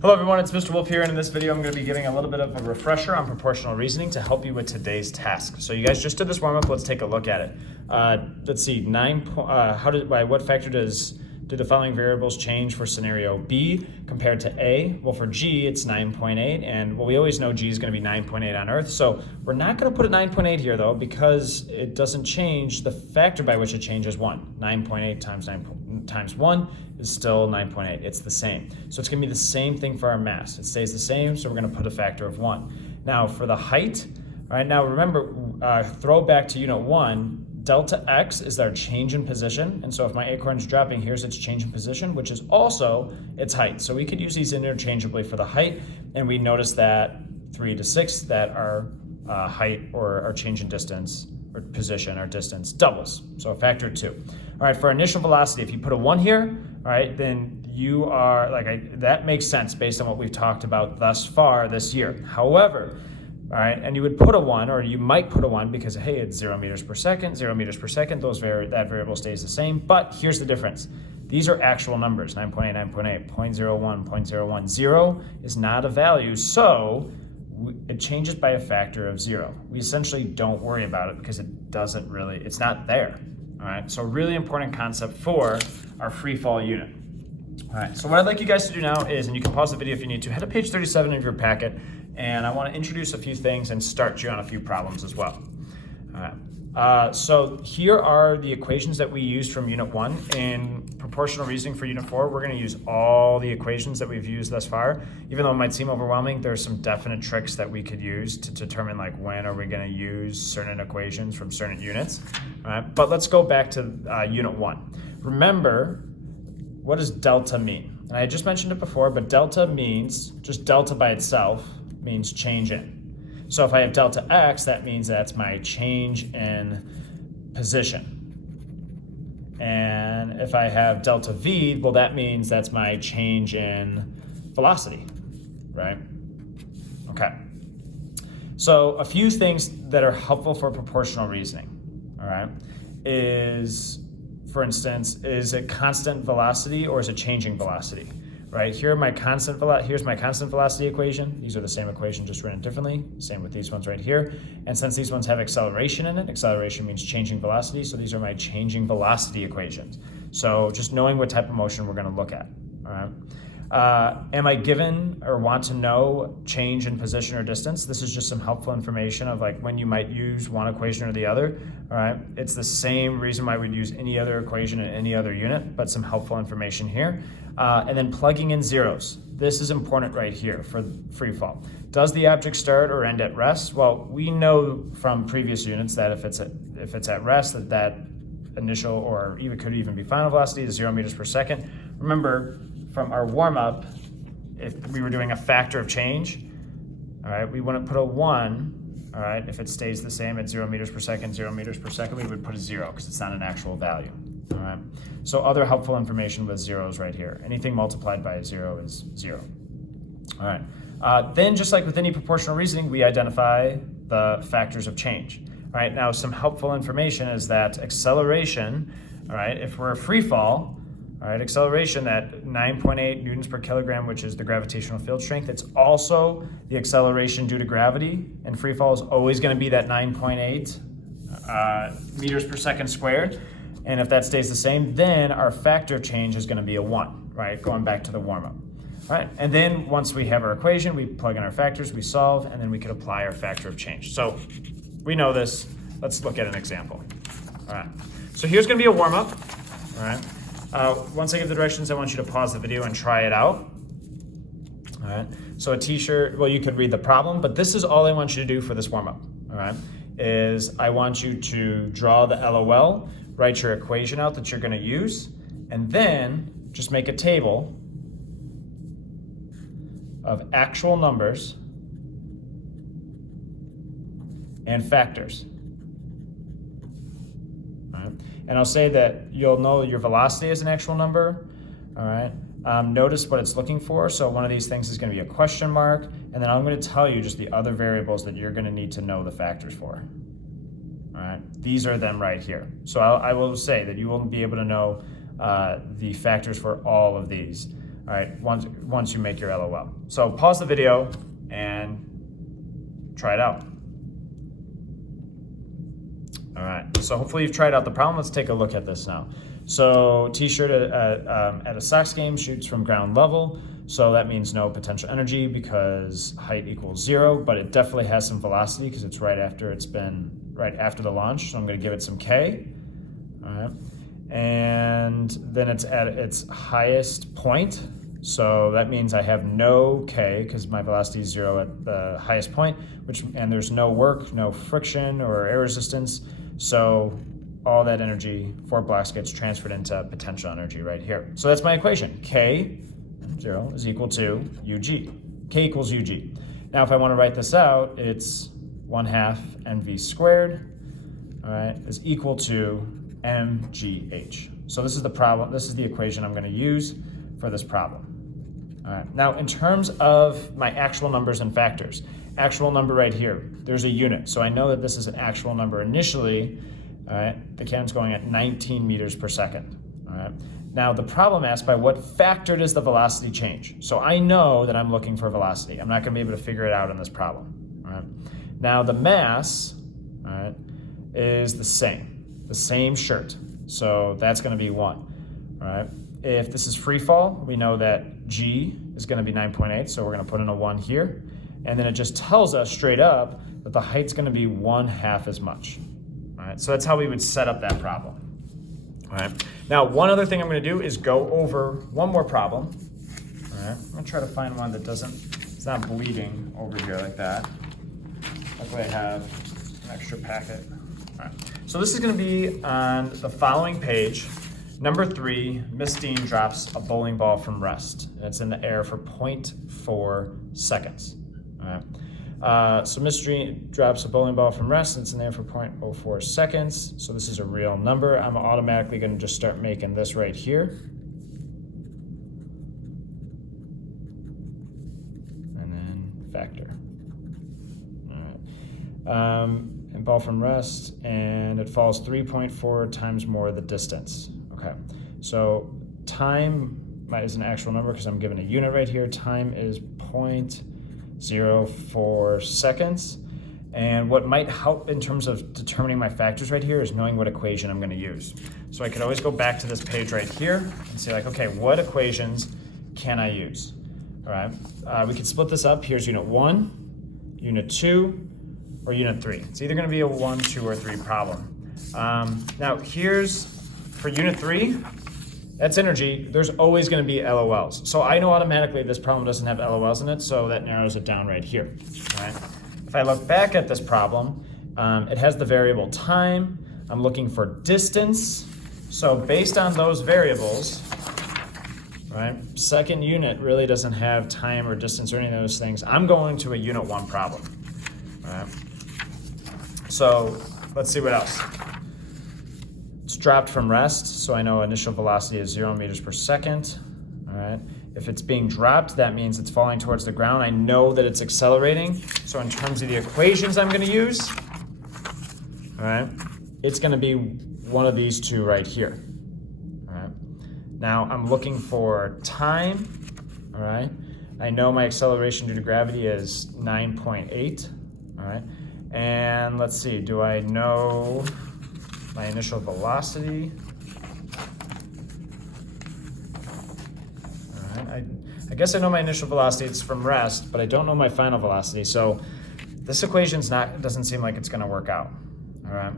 Hello everyone, it's Mr. Wolf here, and in this video I'm going to be giving a little bit of a refresher on proportional reasoning to help you with today's task. So you guys just did this warm-up, let's take a look at it. Let's see, by what factor do the following variables change for scenario B compared to A? Well, for G, it's 9.8, and well, we always know G is going to be 9.8 on Earth, so we're not going to put a 9.8 here though, because it doesn't change. The factor by which it changes 1. 9.8 times 1 is still 9.8. It's the same. So it's going to be the same thing for our mass. It stays the same, so we're going to put a factor of 1. Now for the height, all right, now remember, throw back to unit 1, delta x is our change in position, and so if my acorn's dropping, here's its change in position, which is also its height. So we could use these interchangeably for the height, and we notice that 3 to 6, that our height or our change in distance or position, our distance doubles, so a factor of 2. All right, for initial velocity, if you put a 1 here, all right, then you are, that makes sense based on what we've talked about thus far this year. However, all right, and you would put a 1, or you might put a 1 because, hey, it's 0 meters per second, 0 meters per second, that variable stays the same, but here's the difference. These are actual numbers, 9.8, 9.8, 0.01, 0.01. 0 is not a value, so it changes by a factor of 0. We essentially don't worry about it because it's not there, all right? So really important concept for our free fall unit. All right, so what I'd like you guys to do now is, and you can pause the video if you need to, head to page 37 of your packet, and I want to introduce a few things and start you on a few problems as well. All right. So here are the equations that we used from Unit 1. In proportional reasoning for Unit 4, we're going to use all the equations that we've used thus far. Even though it might seem overwhelming, there's some definite tricks that we could use to determine when are we going to use certain equations from certain units. All right. But let's go back to Unit 1. Remember, what does delta mean? And I just mentioned it before, but delta means, just delta by itself, means change in. So if I have delta x, that means that's my change in position. And if I have delta v, well, that means that's my change in velocity, right? Okay. So a few things that are helpful for proportional reasoning, all right, is, for instance, is it constant velocity or is it changing velocity? Right, here's my constant velocity equation. These are the same equation, just written differently. Same with these ones right here. And since these ones have acceleration in it, acceleration means changing velocity, so these are my changing velocity equations. So just knowing what type of motion we're gonna look at, all right? Am I given or want to know change in position or distance? This is just some helpful information of when you might use one equation or the other, all right? It's the same reason why we'd use any other equation in any other unit, but some helpful information here. And then plugging in zeros. This is important right here for free fall. Does the object start or end at rest? Well, we know from previous units that if it's at rest, that initial or could even be final velocity is 0 meters per second. Remember, from our warm-up, if we were doing a factor of change, all right, we wouldn't put a 1, all right, if it stays the same at 0 meters per second, 0 meters per second, we would put a 0 because it's not an actual value, all right? So other helpful information with zeros right here. Anything multiplied by a 0 is 0, all right? Then just like with any proportional reasoning, we identify the factors of change, all right? Now some helpful information is that acceleration, all right, if we're a free fall, all right, acceleration at 9.8 newtons per kilogram, which is the gravitational field strength. It's also the acceleration due to gravity, and free fall is always going to be that 9.8 meters per second squared. And if that stays the same, then our factor of change is going to be a 1, right? Going back to the warm-up. All right, and then once we have our equation, we plug in our factors, we solve, and then we can apply our factor of change. So we know this. Let's look at an example. All right, so here's going to be a warm-up. All right. Once I give the directions, I want you to pause the video and try it out. All right. So a t-shirt, well, you could read the problem, but this is all I want you to do for this warm-up. All right. Is I want you to draw the LOL, write your equation out that you're going to use, and then just make a table of actual numbers and factors. And I'll say that you'll know your velocity is an actual number, all right? Notice what it's looking for. So one of these things is gonna be a question mark, and then I'm gonna tell you just the other variables that you're gonna need to know the factors for, all right? These are them right here. So I will say that you will be able to know the factors for all of these. all right, once you make your LOL. So pause the video and try it out. All right, so hopefully you've tried out the problem. Let's take a look at this now. So t-shirt at a Sox game shoots from ground level. So that means no potential energy because height equals 0, but it definitely has some velocity because it's right after the launch. So I'm gonna give it some K, all right? And then it's at its highest point. So that means I have no K because my velocity is 0 at the highest point, and there's no work, no friction or air resistance. So all that energy, 4 blocks, gets transferred into potential energy right here. So that's my equation. K, 0, is equal to UG. K equals UG. Now, if I want to write this out, it's 1/2 mv squared, all right, is equal to mgh. So this is the problem. This is the equation I'm going to use for this problem. All right. Now, in terms of my actual numbers and factors, actual number right here, there's a unit. So I know that this is an actual number initially. All right, the cannon's going at 19 meters per second. All right. Now the problem asks, by what factor does the velocity change? So I know that I'm looking for velocity. I'm not going to be able to figure it out in this problem. All right. Now the mass, all right, is the same shirt. So that's going to be 1. All right. If this is free fall, we know that G is going to be 9.8. So we're going to put in a 1 here. And then it just tells us straight up that the height's going to be 1/2 as much. All right, so that's how we would set up that problem. All right. Now, one other thing I'm going to do is go over one more problem. All right. I'm going to try to find one that it's not bleeding over here like that. Luckily, I have an extra packet. All right. So this is going to be on the following page. Number 3, Miss Dean drops a bowling ball from rest. And it's in the air for 0.4 seconds. All right. So Miss Dean drops a bowling ball from rest, and it's in there for 0.04 seconds. So this is a real number. I'm automatically going to just start making this right here. And then factor. All right. And ball from rest, and it falls 3.4 times more the distance. Okay. So time is an actual number because I'm given a unit right here. Time is 0.04 seconds. And what might help in terms of determining my factors right here is knowing what equation I'm going to use. So I could always go back to this page right here and say, like, okay, what equations can I use? All right. We could split this up. Here's unit 1, unit 2, or unit 3. It's either going to be a 1, 2, or 3 problem. Now here's for unit 3. That's energy. There's always going to be LOLs. So I know automatically this problem doesn't have LOLs in it, so that narrows it down right here. All right. If I look back at this problem, it has the variable time. I'm looking for distance. So based on those variables, right, second unit really doesn't have time or distance or any of those things. I'm going to a unit 1 problem. All right. So let's see what else. It's dropped from rest, so I know initial velocity is 0 meters per second. All right. If it's being dropped, that means it's falling towards the ground. I know that it's accelerating. So in terms of the equations I'm going to use, all right, it's going to be one of these two right here. All right. Now I'm looking for time. All right. I know my acceleration due to gravity is 9.8. All right. And let's see, do I know my initial velocity? All right, I guess I know my initial velocity, it's from rest, but I don't know my final velocity. So this equation's doesn't seem like it's gonna work out, all right?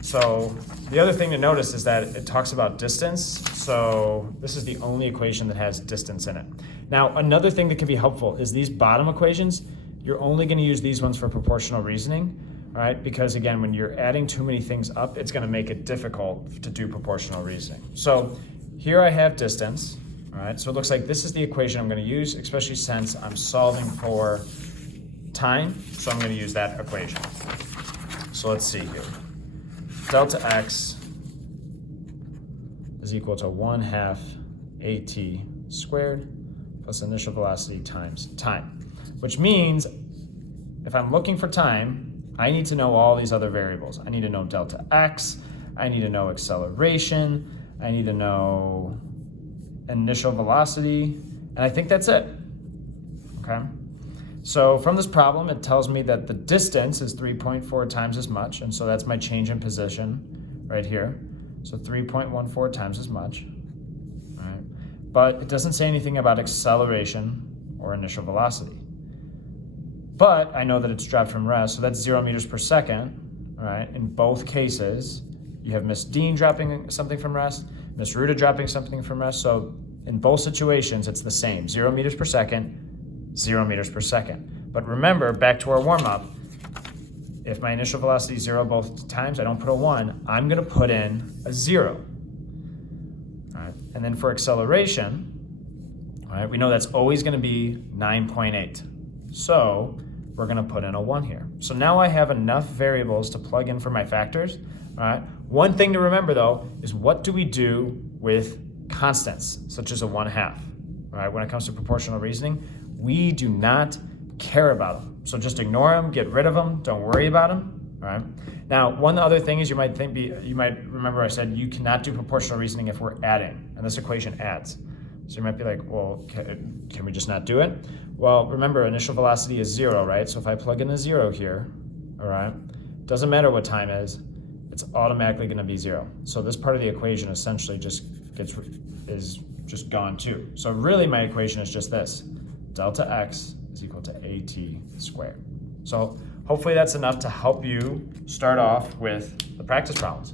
So the other thing to notice is that it talks about distance. So this is the only equation that has distance in it. Now, another thing that can be helpful is these bottom equations. You're only going to use these ones for proportional reasoning, all right? Because again, when you're adding too many things up, it's going to make it difficult to do proportional reasoning. So here I have distance, all right? So it looks like this is the equation I'm going to use, especially since I'm solving for time. So I'm going to use that equation. So let's see here. Delta x is equal to 1/2 at squared plus initial velocity times time. Which means if I'm looking for time, I need to know all these other variables. I need to know delta x, I need to know acceleration, I need to know initial velocity, and And I think that's it, okay? So from this problem, it tells me that the distance is 3.4 times as much, and so that's my change in position right here. So 3.14 times as much, all right? But it doesn't say anything about acceleration or initial velocity. But I know that it's dropped from rest, so that's 0 meters per second, all right? In both cases, you have Miss Dean dropping something from rest, Miss Ruta dropping something from rest, so in both situations, it's the same, 0 meters per second, 0 meters per second. But remember, back to our warm-up, if my initial velocity is 0 both times, I don't put a 1, I'm gonna put in a 0. All right, and then for acceleration, all right, we know that's always gonna be 9.8. So we're gonna put in a 1 here. So now I have enough variables to plug in for my factors, all right? One thing to remember though, is what do we do with constants, such as a 1/2, all right? When it comes to proportional reasoning, we do not care about them. So just ignore them, get rid of them, don't worry about them, all right? Now, one other thing is you might remember I said you cannot do proportional reasoning if we're adding, and this equation adds. So you might be like, well, can we just not do it? Well, remember, initial velocity is 0, right? So if I plug in a 0 here, all right, doesn't matter what time is, it's automatically gonna be 0. So this part of the equation essentially is just gone too. So really my equation is just this. Delta x is equal to AT squared. So hopefully that's enough to help you start off with the practice problems.